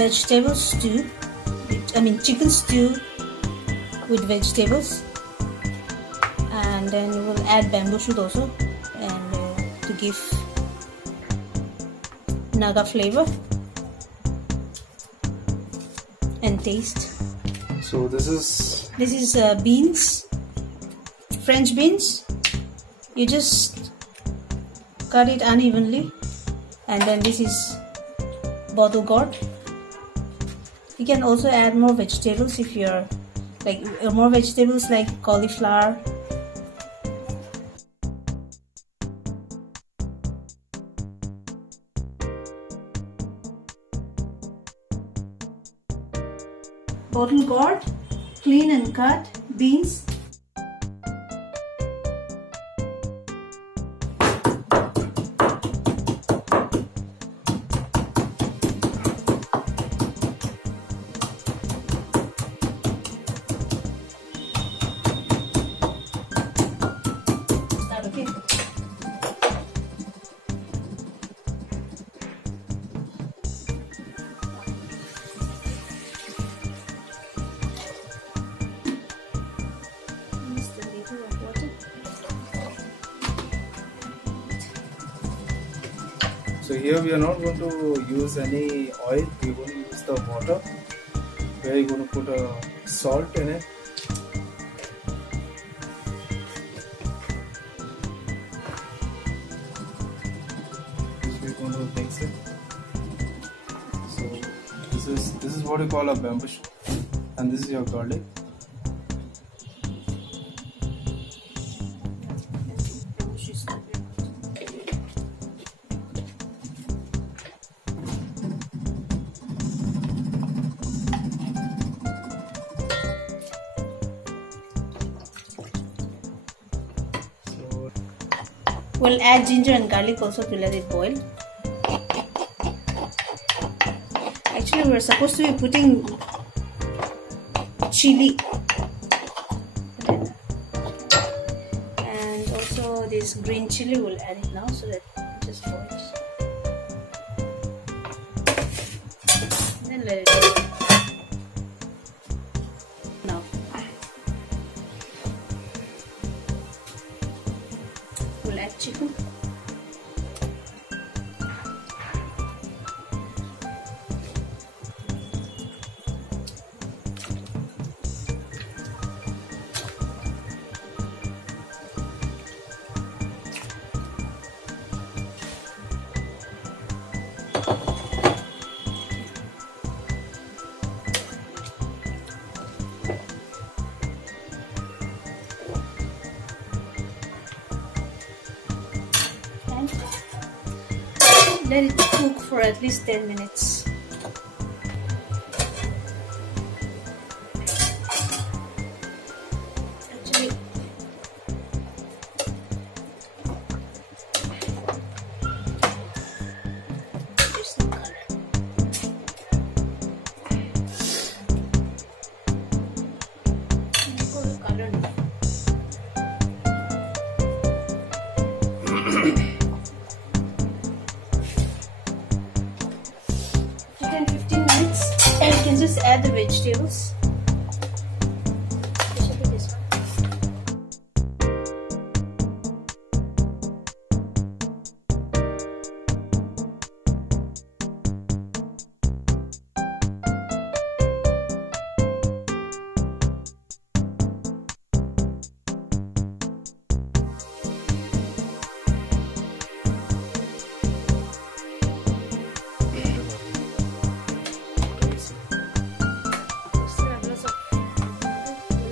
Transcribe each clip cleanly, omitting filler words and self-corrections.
vegetable stew, chicken stew with vegetables, and then we will add bambooshoot also, and to give naga flavor and taste. So this is beans, French beans. You just cut it unevenly, and then this is bottle gourd. You can also add more vegetables if you're like cauliflower. Bottle gourd, clean and cut beans. So here we are not going to use any oil, we are going to use the water where you are going to put a salt in it. We are going to mix it. So this is what you call a bambooshoot, and this is your garlic. We'll add ginger and garlic also to let it boil. Actually, we're supposed to be putting chili and also this green chili. We'll add it now so that it just boils. Then let it boil. Now we'll add chicken. Let it cook for at least 10 minutes. Actually, there's no color. Just add the vegetables. Especially this one.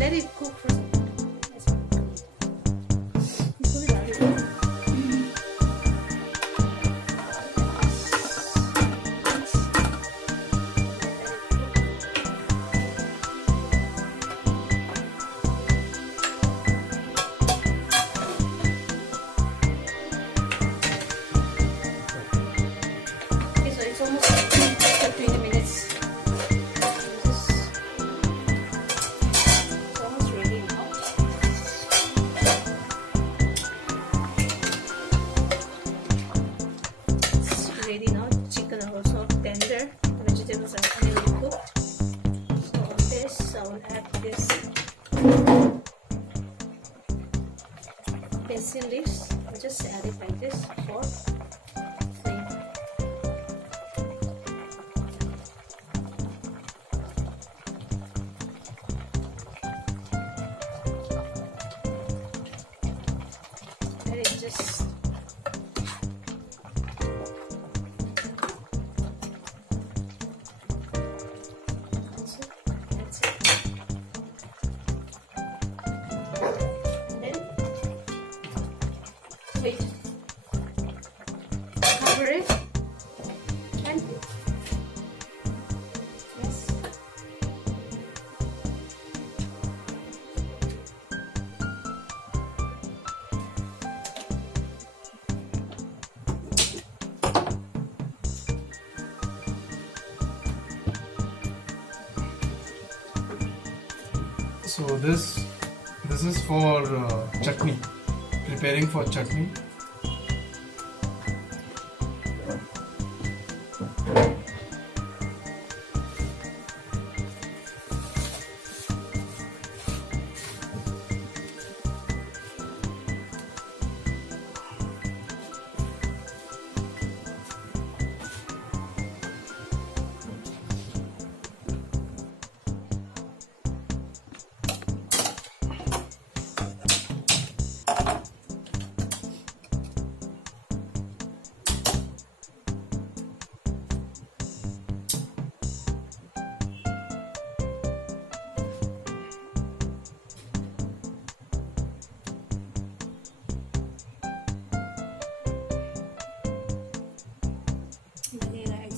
Let it cook for some time. Okay, so it's almost 20 minutes. Ready now. Chicken also tender. The vegetables are unevenly cooked. So on this, I will add this basil leaves. I'll just add it like this for flavor. Let it just wait, cover it and yes, So this is for chutney, preparing for chutney.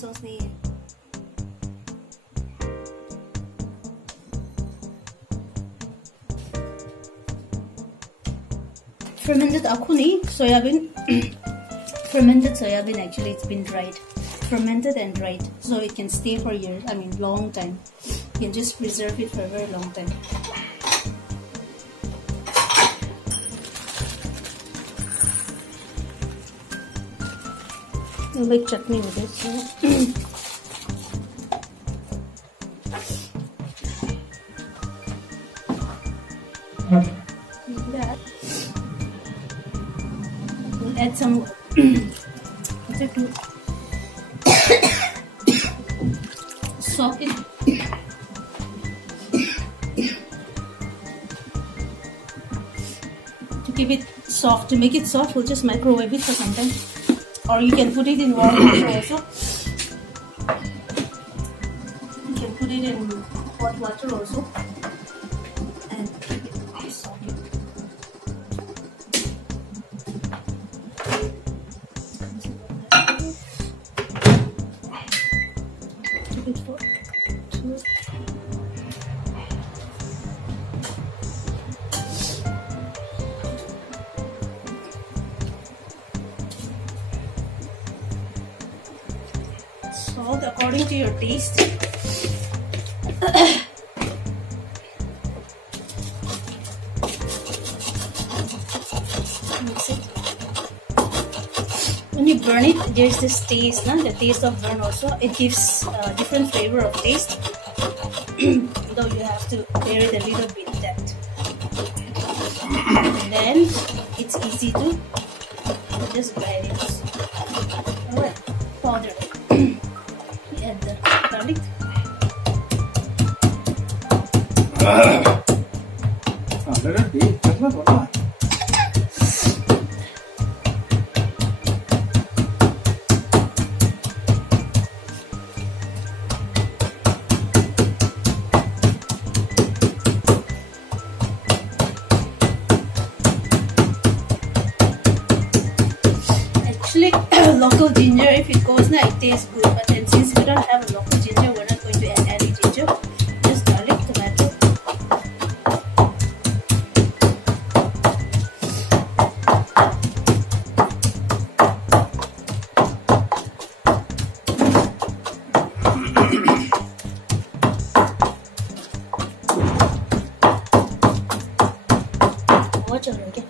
sauce नहीं है. Fermented soya bean. Fermented soya bean, actually it's been dried, fermented and dried, so it can stay for years. I mean, long time. You can just preserve it for a very long time. We'll make chutney with it. So. That. We'll add some soak it. To keep it soft, to make it soft, we'll just microwave it for some time. Or you can put it in warm water also. You can put it in hot water also. And keep it soft. Keep it for 2. Salt according to your taste. Mix it. When you burn it, there's this taste, the taste of burn also. It gives different flavor of taste. Though you have to bear it a little bit that. And then it's easy to just grind it. Alright, powder. Add the garlic. Actually, local ginger, if it goes now, it tastes good. But then since we don't have a local ginger, we're not going to add any ginger. Just garlic, tomato. Watch out, okay?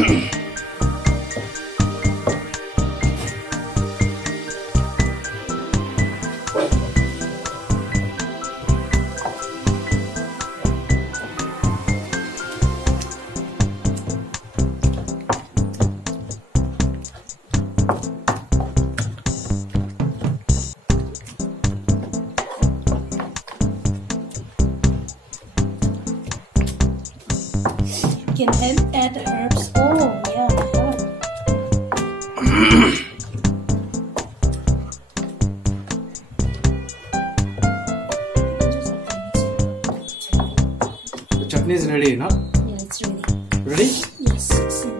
You can add herbs. Oh, yeah, herb. The chutney is ready, no? Yeah, it's ready. Ready? Yes.